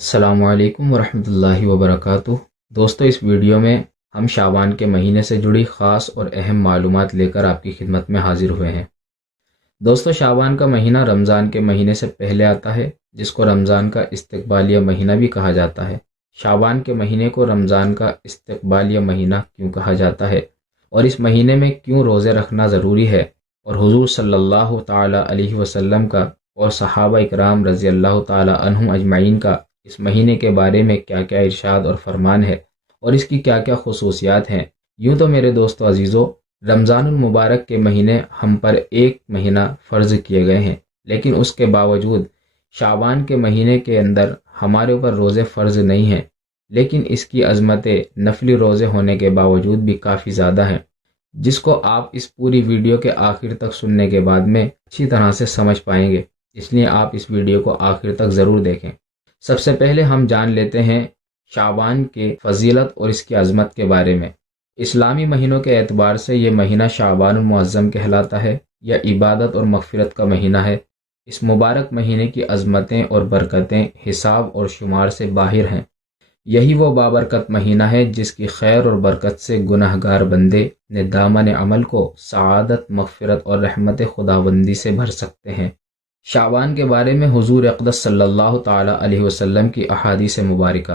السلام علیکم ورحمۃ اللہ وبرکاتہ۔ دوستو، اس ویڈیو میں ہم شعبان کے مہینے سے جڑی خاص اور اہم معلومات لے کر آپ کی خدمت میں حاضر ہوئے ہیں۔ دوستو، شعبان کا مہینہ رمضان کے مہینے سے پہلے آتا ہے، جس کو رمضان کا استقبالیہ مہینہ بھی کہا جاتا ہے۔ شعبان کے مہینے کو رمضان کا استقبالیہ مہینہ کیوں کہا جاتا ہے اور اس مہینے میں کیوں روزے رکھنا ضروری ہے، اور حضور صلی اللہ تعالی علیہ وسلم کا اور صحابہ اکرام رضی اللہ تعالی عنہم اجمعین کا اس مہینے کے بارے میں کیا کیا ارشاد اور فرمان ہے اور اس کی کیا کیا خصوصیات ہیں۔ یوں تو میرے دوستو عزیزو، رمضان المبارک کے مہینے ہم پر ایک مہینہ فرض کیے گئے ہیں، لیکن اس کے باوجود شعبان کے مہینے کے اندر ہمارے اوپر روزے فرض نہیں ہیں، لیکن اس کی عظمت نفلی روزے ہونے کے باوجود بھی کافی زیادہ ہیں، جس کو آپ اس پوری ویڈیو کے آخر تک سننے کے بعد میں اچھی طرح سے سمجھ پائیں گے، اس لیے آپ اس ویڈیو کو آخر تک ضرور دیکھیں۔ سب سے پہلے ہم جان لیتے ہیں شعبان کے فضیلت اور اس کی عظمت کے بارے میں۔ اسلامی مہینوں کے اعتبار سے یہ مہینہ شعبان المعظم کہلاتا ہے، یا عبادت اور مغفرت کا مہینہ ہے۔ اس مبارک مہینے کی عظمتیں اور برکتیں حساب اور شمار سے باہر ہیں۔ یہی وہ بابرکت مہینہ ہے جس کی خیر اور برکت سے گناہ گار بندے نے دامن عمل کو سعادت، مغفرت اور رحمت خداوندی سے بھر سکتے ہیں۔ شعبان کے بارے میں حضور اقدس صلی اللہ تعالی علیہ وسلم کی احادیث مبارکہ۔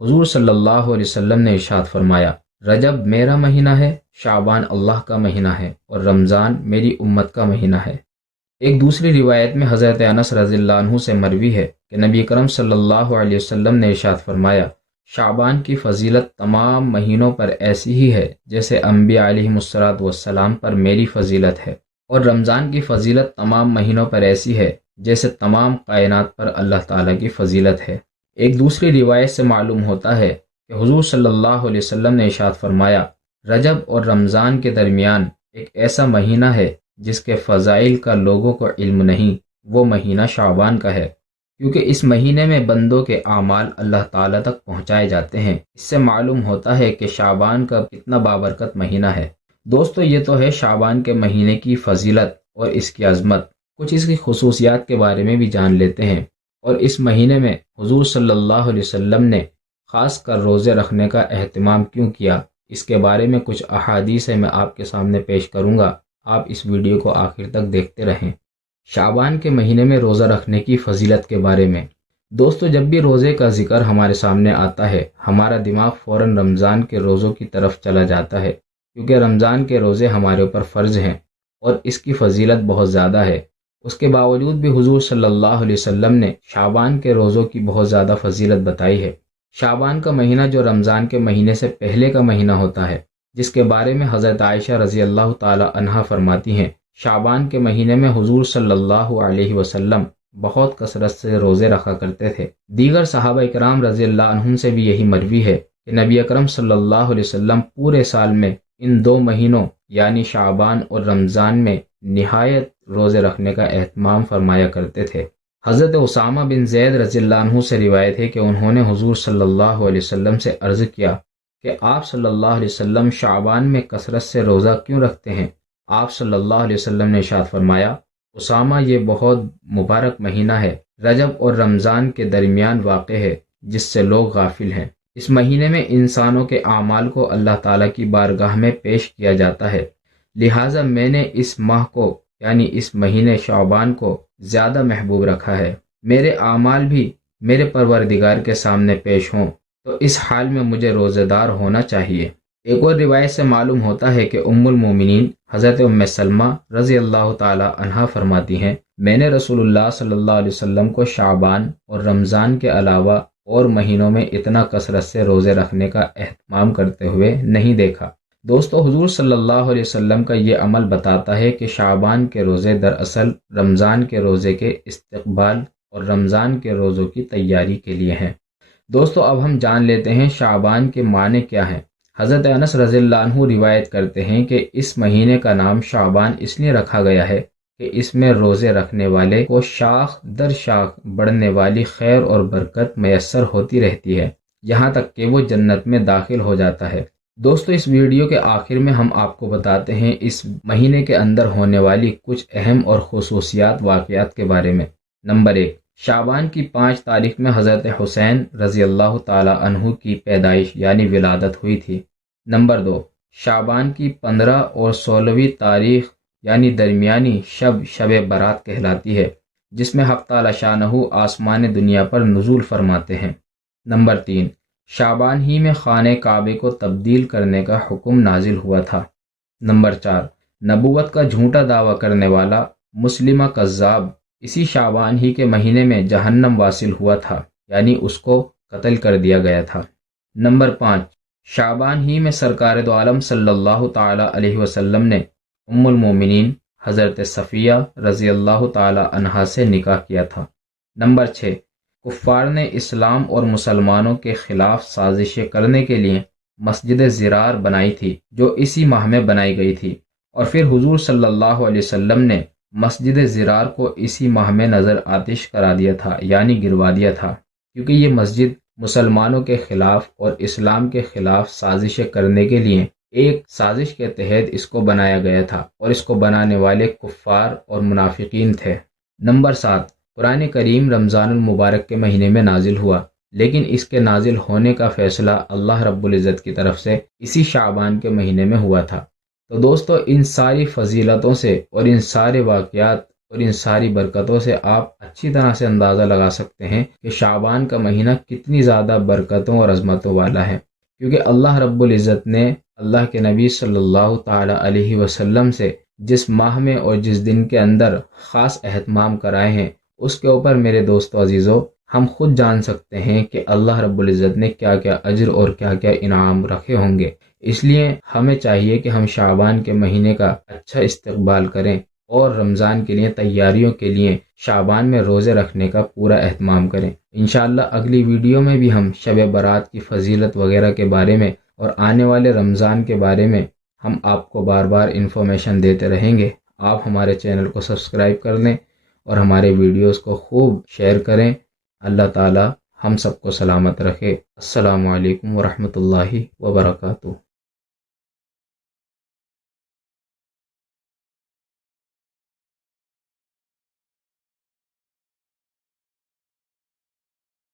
حضور صلی اللہ علیہ وسلم نے ارشاد فرمایا، رجب میرا مہینہ ہے، شعبان اللہ کا مہینہ ہے، اور رمضان میری امت کا مہینہ ہے۔ ایک دوسری روایت میں حضرت انس رضی اللہ عنہ سے مروی ہے کہ نبی کرم صلی اللہ علیہ وسلم نے ارشاد فرمایا، شعبان کی فضیلت تمام مہینوں پر ایسی ہی ہے جیسے انبیاء علیہم السلام پر میری فضیلت ہے، اور رمضان کی فضیلت تمام مہینوں پر ایسی ہے جیسے تمام کائنات پر اللہ تعالیٰ کی فضیلت ہے۔ ایک دوسری روایت سے معلوم ہوتا ہے کہ حضور صلی اللہ علیہ وسلم نے ارشاد فرمایا، رجب اور رمضان کے درمیان ایک ایسا مہینہ ہے جس کے فضائل کا لوگوں کو علم نہیں، وہ مہینہ شعبان کا ہے، کیونکہ اس مہینے میں بندوں کے اعمال اللہ تعالیٰ تک پہنچائے جاتے ہیں۔ اس سے معلوم ہوتا ہے کہ شعبان کا کتنا بابرکت مہینہ ہے۔ دوستو، یہ تو ہے شعبان کے مہینے کی فضیلت اور اس کی عظمت۔ کچھ اس کی خصوصیات کے بارے میں بھی جان لیتے ہیں، اور اس مہینے میں حضور صلی اللہ علیہ وسلم نے خاص کر روزے رکھنے کا اہتمام کیوں کیا، اس کے بارے میں کچھ احادیث میں آپ کے سامنے پیش کروں گا۔ آپ اس ویڈیو کو آخر تک دیکھتے رہیں۔ شعبان کے مہینے میں روزہ رکھنے کی فضیلت کے بارے میں۔ دوستو، جب بھی روزے کا ذکر ہمارے سامنے آتا ہے، ہمارا دماغ فوراً رمضان کے روزوں کی طرف چلا جاتا ہے، کیونکہ رمضان کے روزے ہمارے اوپر فرض ہیں اور اس کی فضیلت بہت زیادہ ہے۔ اس کے باوجود بھی حضور صلی اللہ علیہ وسلم نے شعبان کے روزوں کی بہت زیادہ فضیلت بتائی ہے۔ شعبان کا مہینہ جو رمضان کے مہینے سے پہلے کا مہینہ ہوتا ہے، جس کے بارے میں حضرت عائشہ رضی اللہ تعالی عنہا فرماتی ہیں، شعبان کے مہینے میں حضور صلی اللہ علیہ وسلم بہت کثرت سے روزے رکھا کرتے تھے۔ دیگر صحابہ اکرام رضی اللہ عنہم سے بھی یہی مروی ہے کہ نبی اکرم صلی اللہ علیہ وسلم پورے سال میں ان دو مہینوں یعنی شعبان اور رمضان میں نہایت روزے رکھنے کا اہتمام فرمایا کرتے تھے۔ حضرت اسامہ بن زید رضی اللہ عنہ سے روایت ہے کہ انہوں نے حضور صلی اللہ علیہ وسلم سے عرض کیا کہ آپ صلی اللہ علیہ وسلم شعبان میں کثرت سے روزہ کیوں رکھتے ہیں؟ آپ صلی اللہ علیہ وسلم نے ارشاد فرمایا، اسامہ، یہ بہت مبارک مہینہ ہے، رجب اور رمضان کے درمیان واقع ہے، جس سے لوگ غافل ہیں۔ اس مہینے میں انسانوں کے اعمال کو اللہ تعالیٰ کی بارگاہ میں پیش کیا جاتا ہے، لہٰذا میں نے اس ماہ کو یعنی اس مہینے شعبان کو زیادہ محبوب رکھا ہے۔ میرے اعمال بھی میرے پروردگار کے سامنے پیش ہوں، تو اس حال میں مجھے روزہ دار ہونا چاہیے۔ ایک اور روایت سے معلوم ہوتا ہے کہ ام المومنین حضرت ام سلمہ رضی اللہ تعالی عنہا فرماتی ہیں، میں نے رسول اللہ صلی اللہ علیہ وسلم کو شعبان اور رمضان کے علاوہ اور مہینوں میں اتنا کثرت سے روزے رکھنے کا اہتمام کرتے ہوئے نہیں دیکھا۔ دوستو، حضور صلی اللہ علیہ وسلم کا یہ عمل بتاتا ہے کہ شعبان کے روزے دراصل رمضان کے روزے کے استقبال اور رمضان کے روزوں کی تیاری کے لیے ہیں۔ دوستو، اب ہم جان لیتے ہیں شعبان کے معنی کیا ہیں۔ حضرت انس رضی اللہ عنہ روایت کرتے ہیں کہ اس مہینے کا نام شعبان اس لیے رکھا گیا ہے کہ اس میں روزے رکھنے والے کو شاخ در شاخ بڑھنے والی خیر اور برکت میسر ہوتی رہتی ہے، یہاں تک کہ وہ جنت میں داخل ہو جاتا ہے۔ دوستو، اس ویڈیو کے آخر میں ہم آپ کو بتاتے ہیں اس مہینے کے اندر ہونے والی کچھ اہم اور خصوصیات واقعات کے بارے میں۔ نمبر 1، شعبان کی 5 تاریخ میں حضرت حسین رضی اللہ تعالی عنہ کی پیدائش یعنی ولادت ہوئی تھی۔ نمبر 2، شعبان کی 15 اور 16ویں تاریخ یعنی درمیانی شب برات کہلاتی ہے، جس میں حق تعالی شانہ آسمان دنیا پر نزول فرماتے ہیں۔ نمبر 3، شعبان ہی میں خانہ کعبے کو تبدیل کرنے کا حکم نازل ہوا تھا۔ نمبر 4، نبوت کا جھوٹا دعویٰ کرنے والا مسلمہ کذاب اسی شعبان ہی کے مہینے میں جہنم واصل ہوا تھا، یعنی اس کو قتل کر دیا گیا تھا۔ نمبر 5، شعبان ہی میں سرکار دو عالم صلی اللہ تعالی علیہ وسلم نے ام المومنین حضرت صفیہ رضی اللہ تعالی عنہا سے نکاح کیا تھا۔ نمبر 6، کفار نے اسلام اور مسلمانوں کے خلاف سازشیں کرنے کے لیے مسجد زرار بنائی تھی، جو اسی ماہ میں بنائی گئی تھی، اور پھر حضور صلی اللہ علیہ وسلم نے مسجد زرار کو اسی ماہ میں نظر آتش کرا دیا تھا، یعنی گروا دیا تھا، کیونکہ یہ مسجد مسلمانوں کے خلاف اور اسلام کے خلاف سازشیں کرنے کے لیے ایک سازش کے تحت اس کو بنایا گیا تھا، اور اس کو بنانے والے کفار اور منافقین تھے۔ نمبر 7، قرآن کریم رمضان المبارک کے مہینے میں نازل ہوا، لیکن اس کے نازل ہونے کا فیصلہ اللہ رب العزت کی طرف سے اسی شعبان کے مہینے میں ہوا تھا۔ تو دوستو، ان ساری فضیلتوں سے اور ان سارے واقعات اور ان ساری برکتوں سے آپ اچھی طرح سے اندازہ لگا سکتے ہیں کہ شعبان کا مہینہ کتنی زیادہ برکتوں اور عظمتوں والا ہے، کیونکہ اللہ رب العزت نے اللہ کے نبی صلی اللہ تعالی علیہ وسلم سے جس ماہ میں اور جس دن کے اندر خاص اہتمام کرائے ہیں، اس کے اوپر میرے دوستو عزیزو ہم خود جان سکتے ہیں کہ اللہ رب العزت نے کیا کیا اجر اور کیا کیا انعام رکھے ہوں گے۔ اس لیے ہمیں چاہیے کہ ہم شعبان کے مہینے کا اچھا استقبال کریں اور رمضان کے لیے تیاریوں کے لیے شعبان میں روزے رکھنے کا پورا اہتمام کریں۔ انشاءاللہ اگلی ویڈیو میں بھی ہم شب برات کی فضیلت وغیرہ کے بارے میں اور آنے والے رمضان کے بارے میں ہم آپ کو بار بار انفارمیشن دیتے رہیں گے۔ آپ ہمارے چینل کو سبسکرائب کر لیں اور ہمارے ویڈیوز کو خوب شیئر کریں۔ اللہ تعالی ہم سب کو سلامت رکھے۔ السلام علیکم ورحمۃ اللہ وبرکاتہ۔